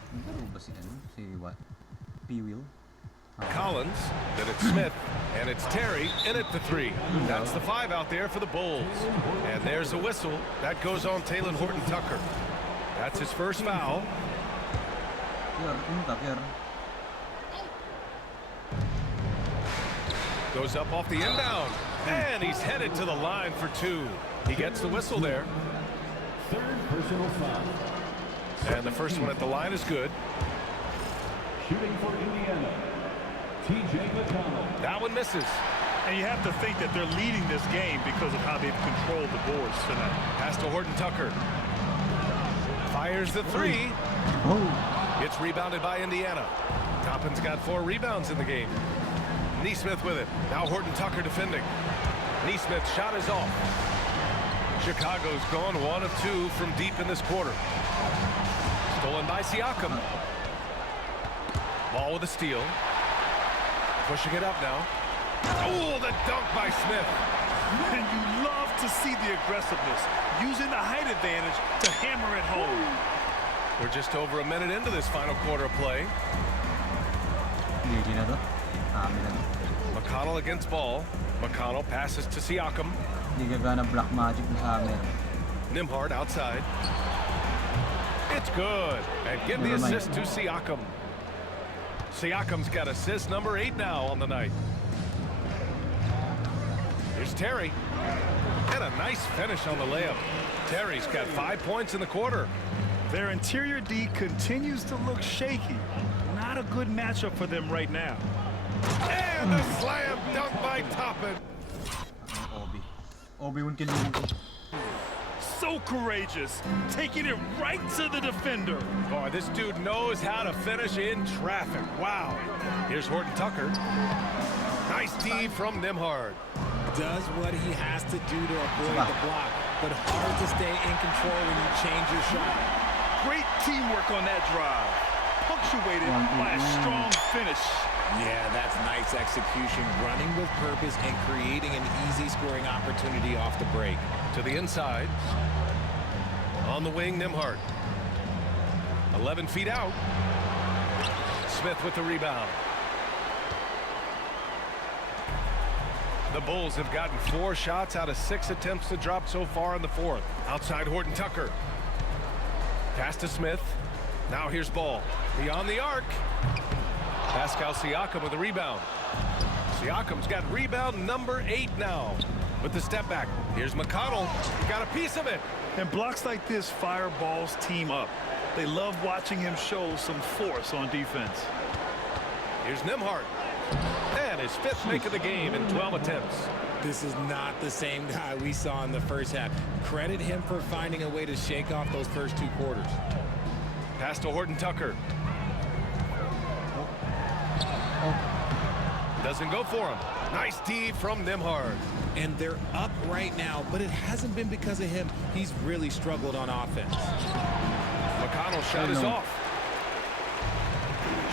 Collins. Then it's Smith. And it's Terry in at the 3. That's the 5 out there for the Bulls. And there's a whistle. That goes on Taylor Horton Tucker. That's his first foul. Goes up off the inbound. And he's headed to the line for 2. He gets the whistle there. Third personal foul. And the first one at the line is good. Shooting for Indiana, T.J. McConnell. That one misses. And you have to think that they're leading this game because of how they've controlled the boards tonight. Pass to Horton Tucker. Fires the 3. It's rebounded by Indiana. Toppin's got 4 rebounds in the game. Neesmith with it. Now Horton Tucker defending. Neesmith's shot is off. Chicago's gone 1 of 2 from deep in this quarter. Stolen by Siakam. Ball with a steal. Pushing it up now. Oh, the dunk by Smith. And you love to see the aggressiveness, using the height advantage to hammer it home. We're just over a minute into this final quarter of play. McConnell against Ball. McConnell passes to Siakam. Black magic sa amin. Nembhard outside. It's good. And give the assist to Siakam. Siakam's got assist number 8 now on the night. Here's Terry. And a nice finish on the layup. Terry's got 5 points in the quarter. Their interior D continues to look shaky. Not a good matchup for them right now. And the slam dunk by Toppin. Obi So courageous, taking it right to the defender. Boy, this dude knows how to finish in traffic. Wow. Here's Horton Tucker. Nice D from Nembhard. Does what he has to do to avoid the block, but hard to stay in control when you change your shot. Great teamwork on that drive, punctuated by a strong finish. Yeah, that's nice execution, running with purpose and creating an easy scoring opportunity off the break. To the inside. On the wing, Nembhard. 11 feet out. Smith with the rebound. The Bulls have gotten 4 shots out of 6 attempts to drop so far in the 4th. Outside Horton Tucker. Pass to Smith. Now here's Ball. Beyond the arc. Pascal Siakam with the rebound. Siakam's got rebound number 8 now. With the step back. Here's McConnell. He got a piece of it. And blocks like this fire Ball's team up. They love watching him show some force on defense. Here's Nembhard. And his 5th make of the game in 12 attempts. This is not the same guy we saw in the first half. Credit him for finding a way to shake off those first 2 quarters. Pass to Horton Tucker. Doesn't go for him. Nice D from Nembhard. And they're up right now, but it hasn't been because of him. He's really struggled on offense. McConnell's shot is off.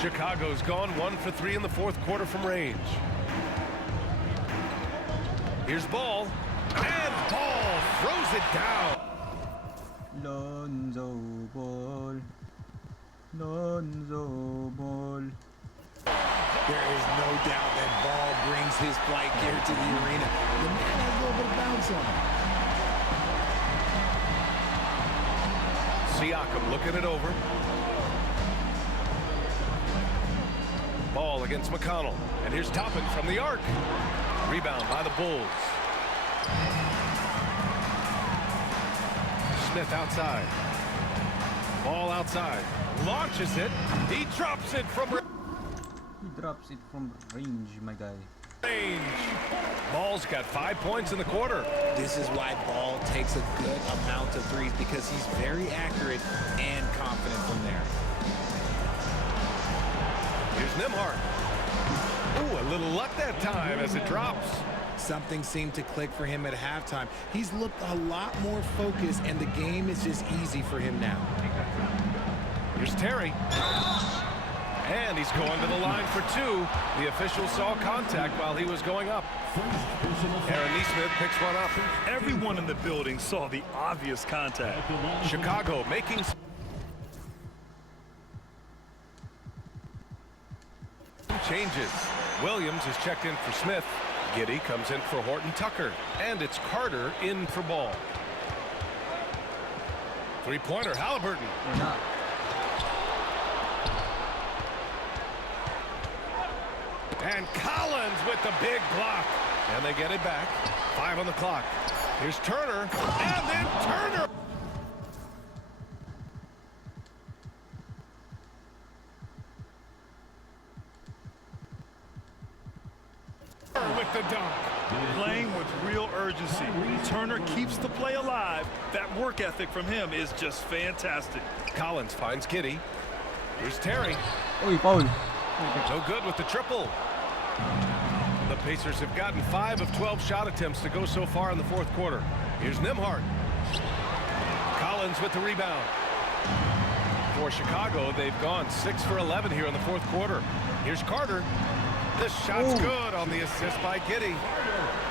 Chicago's gone 1 for 3 in the fourth quarter from range. Here's Ball. And Ball throws it down. Lonzo Ball. Lonzo Ball. There is no doubt that Ball brings his flight gear to the arena. The man has a little bit of bounce on him. Siakam looking it over. Ball against McConnell. And here's Toppin from the arc. Rebound by the Bulls. Smith outside. Ball outside. Launches it. He drops it from He drops it from range, my guy. range. Ball's got 5 points in the quarter. This is why Ball takes a good amount of threes, because he's very accurate and confident from there. Here's Nembhard. Ooh, a little luck that time as it drops. Something seemed to click for him at halftime. He's looked a lot more focused, and the game is just easy for him now. Here's Terry. And he's going to the line for 2. The official saw contact while he was going up. Aaron Nesmith picks one up. Everyone in the building saw the obvious contact. Chicago making changes. Williams is checked in for Smith. Giddey comes in for Horton Tucker. And it's Carter in for Ball. Three-pointer, Halliburton. And Collins with the big block. And they get it back. 5 on the clock. Here's Turner. And then Turner. With the dunk. Playing with real urgency. Turner keeps the play alive. That work ethic from him is just fantastic. Collins finds Giddey. Here's Terry. Oy, Paul. No good with the triple. The Pacers have gotten 5 of 12 shot attempts to go so far in the fourth quarter. Here's Nembhard. Collins with the rebound. For Chicago, they've gone 6 for 11 here in the fourth quarter. Here's Carter. The shot's good on the assist by Giddey.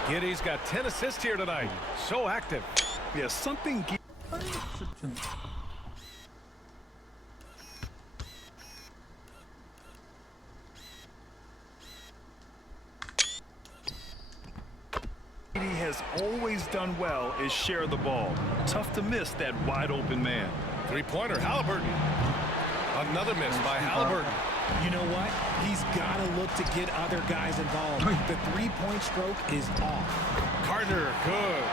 Giddey's got 10 assists here tonight. So active. Yeah, something. He has always done well is share the ball. Tough to miss that wide open man. Three-pointer, Halliburton. Another miss by Halliburton. You know what? He's got to look to get other guys involved. The three-point stroke is off. Carter, good.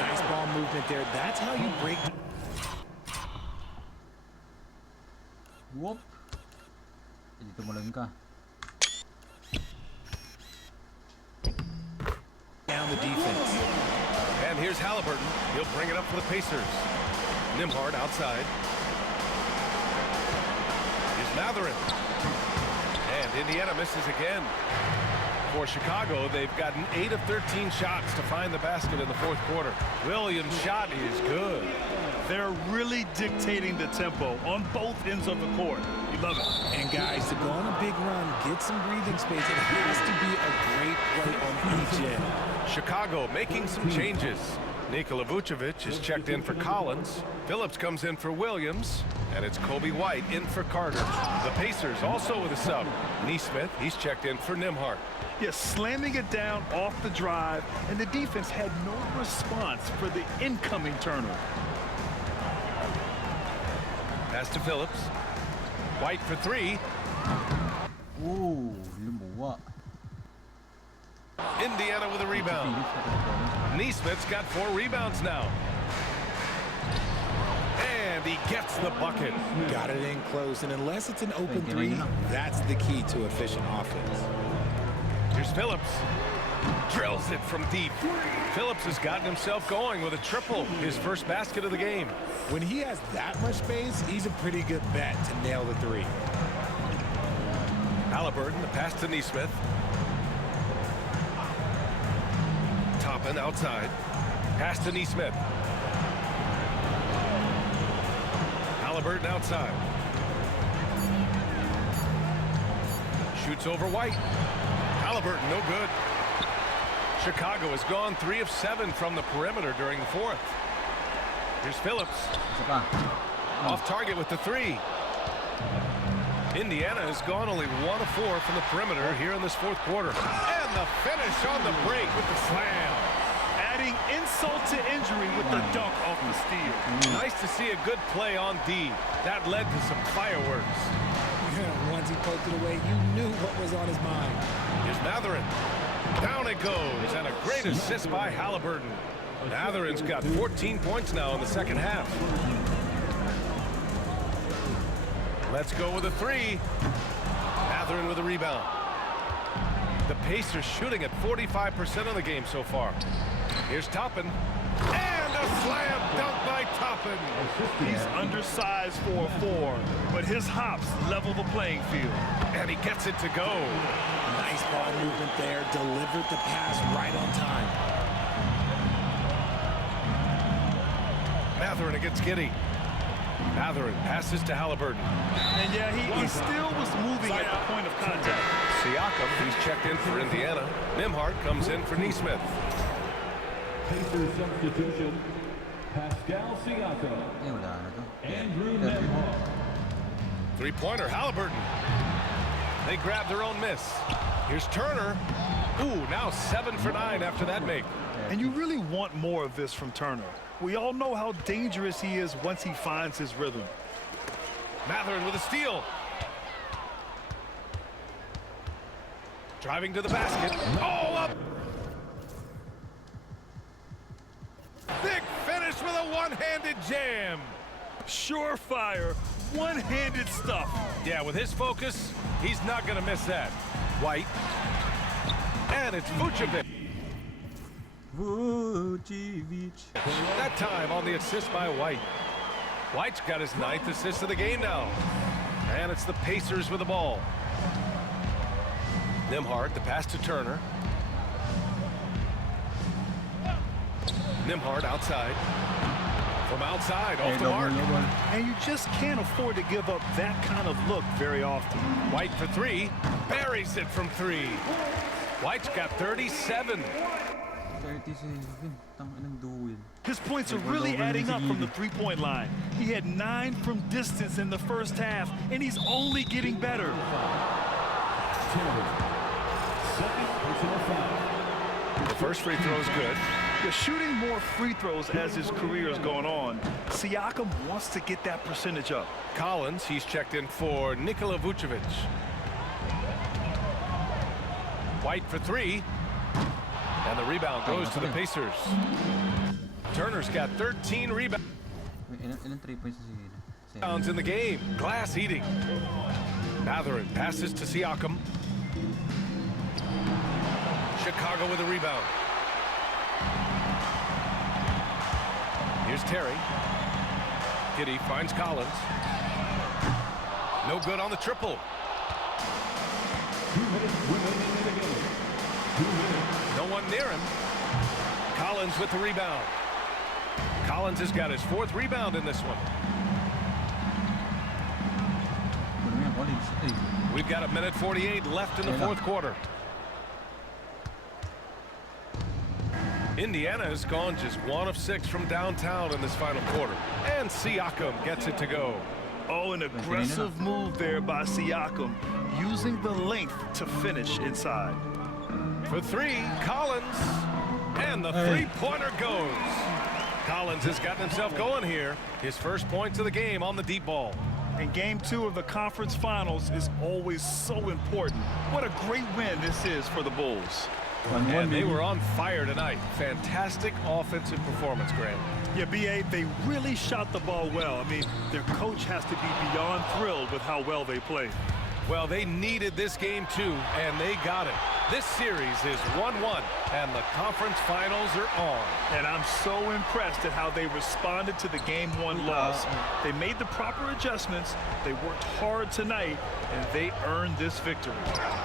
Nice ball movement there. That's how you break. Whoop. Dito mo lang ka. Down the defense. And here's Halliburton. He'll bring it up for the Pacers. Nembhard outside. Here's Matherin. And Indiana misses again. For Chicago, they've gotten 8 of 13 shots to find the basket in the fourth quarter. Williams' shot is good. They're really dictating the tempo on both ends of the court. You love it. And guys, to go on a big run, get some breathing space, it has to be a great play on each end. Chicago making some changes. Nikola Vucevic is checked in for Collins. Phillips comes in for Williams. And it's Kobe White in for Carter. The Pacers also with a sub. Nesmith, he's checked in for Nembhard. Yes, slamming it down off the drive, and the defense had no response for the incoming Turner. Pass to Phillips. White for 3. Ooh, lumuwa. Indiana with a rebound. Nesmith's got 4 rebounds now. And he gets the bucket. Got it in close, and unless it's an open three, that's the key to efficient offense. Here's Phillips. Drills it from deep. Phillips has gotten himself going with a triple, his first basket of the game. When he has that much space, he's a pretty good bet to nail the 3. Halliburton, the pass to Nesmith. Toppin outside. Pass to Nesmith. Halliburton outside. Shoots over White. Halliburton, no good. Chicago has gone 3 of 7 from the perimeter during the fourth. Here's Phillips. Isa pa. Off target with the 3. Indiana has gone only 1 of 4 from the perimeter here in this fourth quarter. And the finish on the break with the slam. Adding insult to injury with the dunk off the steal. Nice to see a good play on D. That led to some fireworks. Once he poked it away, you knew what was on his mind. Here's Matherin. Down it goes, and a great assist by Halliburton. Matherin's got 14 points now in the second half. Let's go with a 3. Matherin with a rebound. The Pacers shooting at 45% of the game so far. Here's Toppin. And a slam dunk by Toppin. He's undersized for a 4, but his hops level the playing field. And he gets it to go. Nice ball movement there. Delivered the pass right on time. Matherin against Giddey. Matherin passes to Halliburton. And yeah, he still was moving at the point of contact. Siakam, he's checked in for Indiana. Nembhard comes in for Nesmith. Pacers substitution, Pascal Siakam, Wala na to. Andrew 30 mo. Nembhard. Three-pointer, Halliburton. They grab their own miss. Here's Turner. Ooh, now 7 for 9 after that make. And you really want more of this from Turner. We all know how dangerous he is once he finds his rhythm. Matherin with a steal. Driving to the basket. Oh, up. Big finish with a one-handed jam. Surefire, one-handed stuff. Yeah, with his focus, he's not going to miss that. White. And it's Vucevic. Vucevic. That time on the assist by White. White's got his 9th assist of the game now. And it's the Pacers with the ball. Nembhard, the pass to Turner. Nembhard outside. From outside, off the mark. And you just can't afford to give up that kind of look very often. White for 3. Buries it from 3. White's got 37. 37. Tanganang duel. His points are really adding up from the three-point line. He had 9 from distance in the first half, and he's only getting better. Second personal foul. The first free throw is good. He's shooting more free throws as his career is going on. Siakam wants to get that percentage up. Collins, he's checked in for Nikola Vucevic. White for 3. And the rebound goes to the Pacers. Turner's got 13 rebounds Ilan 3 points na in the game. Glass eating. Matherin passes to Siakam. Chicago with a rebound. Here's Terry. Giddey finds Collins. No good on the triple. 2 minutes remaining in the game. 2 minutes. No one near him. Collins with the rebound. Collins has got his 4th rebound in this one. We've got 1:48 left in the fourth quarter. Indiana has gone just 1 of 6 from downtown in this final quarter. And Siakam gets it to go. Oh, an aggressive move there by Siakam, using the length to finish inside. For 3, Collins. And the three-pointer goes. Collins has gotten himself going here. His first points of the game on the deep ball. And game 2 of the conference finals is always so important. What a great win this is for the Bulls. And they were on fire tonight. Fantastic offensive performance, Grant. Yeah, B.A., they really shot the ball well. I mean, their coach has to be beyond thrilled with how well they played. Well, they needed this game too, and they got it. This series is 1-1, and the conference finals are on. And I'm so impressed at how they responded to the Game 1 loss. They made the proper adjustments, they worked hard tonight, and they earned this victory.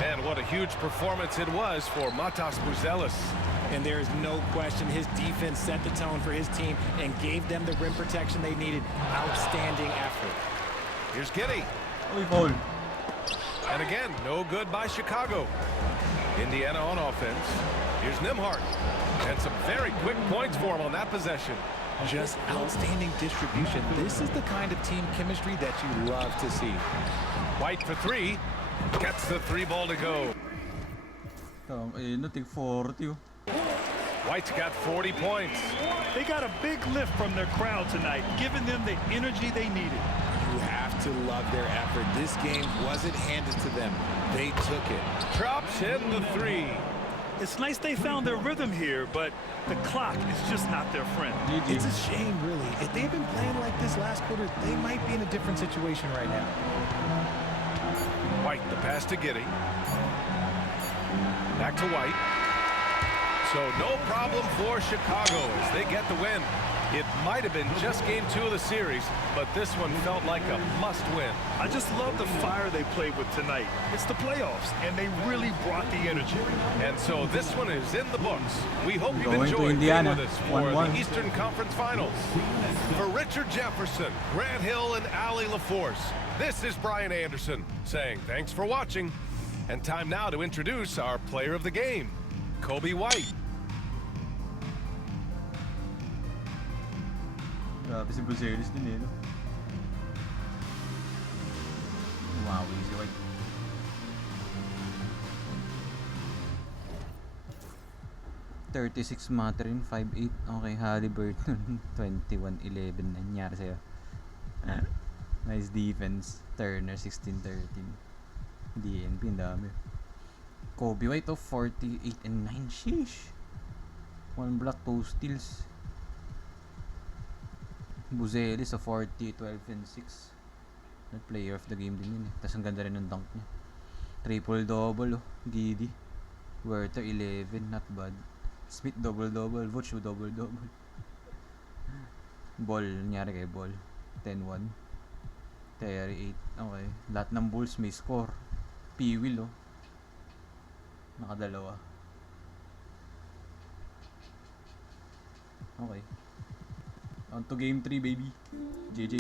And what a huge performance it was for Matas Buzelis. And there is no question his defense set the tone for his team and gave them the rim protection they needed. Outstanding effort. Here's Giddy. Uy, foul. And again, no good by Chicago. Indiana on offense. Here's Nimhart. And some very quick points for him on that possession. Just outstanding distribution. This is the kind of team chemistry that you love to see. White for three. Gets the three ball to go. Tig 40. Oh. White's got 40 points. They got a big lift from their crowd tonight, giving them the energy they needed. You have to love their effort. This game wasn't handed to them. They took it. Drops in the three. It's nice they found their rhythm here, but the clock is just not their friend. It's a shame, really. If they've been playing like this last quarter, they might be in a different situation right now. White, the pass to Giddy. Back to White. So no problem for Chicago as they get the win. It might have been just game 2 of the series, but this one felt like a must-win. I just love the fire they played with tonight. It's the playoffs, and they really brought the energy. And so this one is in the books. We hope you've Going to enjoyed being Indiana. with us for 1-1. the Eastern Conference Finals. For Richard Jefferson, Grant Hill, and Allie LaForce, this is Brian Anderson saying thanks for watching. And time now to introduce our player of the game, Kobe White. Grabe si Buzelis din eh, no? Wow, easy White. .36 Matrin, 5'8". Okay, Halliburton, 21-11. Nangyari sa'yo. Nice defense. Turner, 16-13. DNP, ang dami. Kobe White, 48 and 9. Sheesh. 1 block, 2 steals. Buzelis, 40, 12 and 6. Player of the game din yun eh. Tapos ang ganda rin ng dunk niya. Triple-double, oh. Giddy. Werther, 11. Not bad. Smith, double-double. Vooch, double-double. Ball, nangyari kay Ball. 10-1. Terry, 8. Okay. Lahat ng Bulls may score. P-Will, oh. Nakadalawa. Okay. On to game 3, baby. JJ.